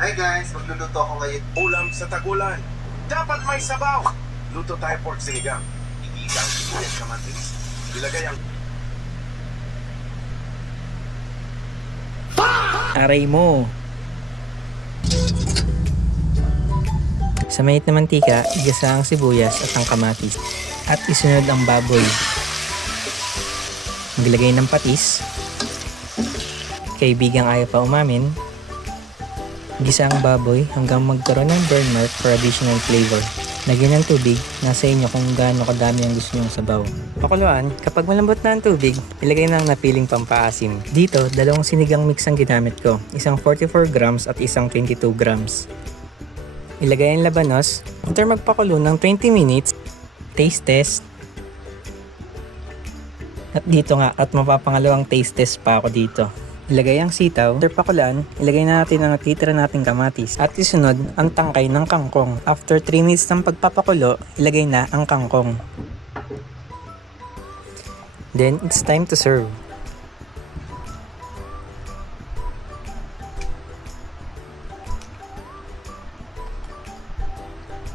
Hi guys, magluluto ako ngayon. Ulam sa tagulan. Dapat may sabaw. Luto tayo pork sinigang. Iisang sibuyas kamatis. Ilagay ang Aray mo! Sa mainit na mantika, igasa ang sibuyas at ang kamatis. At isunod ang baboy. Maglagay ng patis. Kaibigang ayaw pa umamin. Gisa ang baboy hanggang magkaroon ng burn mark for additional flavor. Lagyan ng tubig, nasa inyo kung gaano kadami ang gusto nyong sabaw. Pakuluan, kapag malambot na ang tubig, ilagay na ang napiling pampaasim. Dito, dalawang sinigang mix ang ginamit ko, isang 44 grams at isang 22 grams. Ilagay ang labanos, after magpakulo ng 20 minutes, taste test. At dito nga, at mapapangalawang taste test pa ako dito. Ilagay ang sitaw. After pakulaan, ilagay na natin ang natitira nating kamatis. At isunod ang tangkay ng kangkong. After 3 minutes ng pagpapakulo, ilagay na ang kangkong. Then, it's time to serve.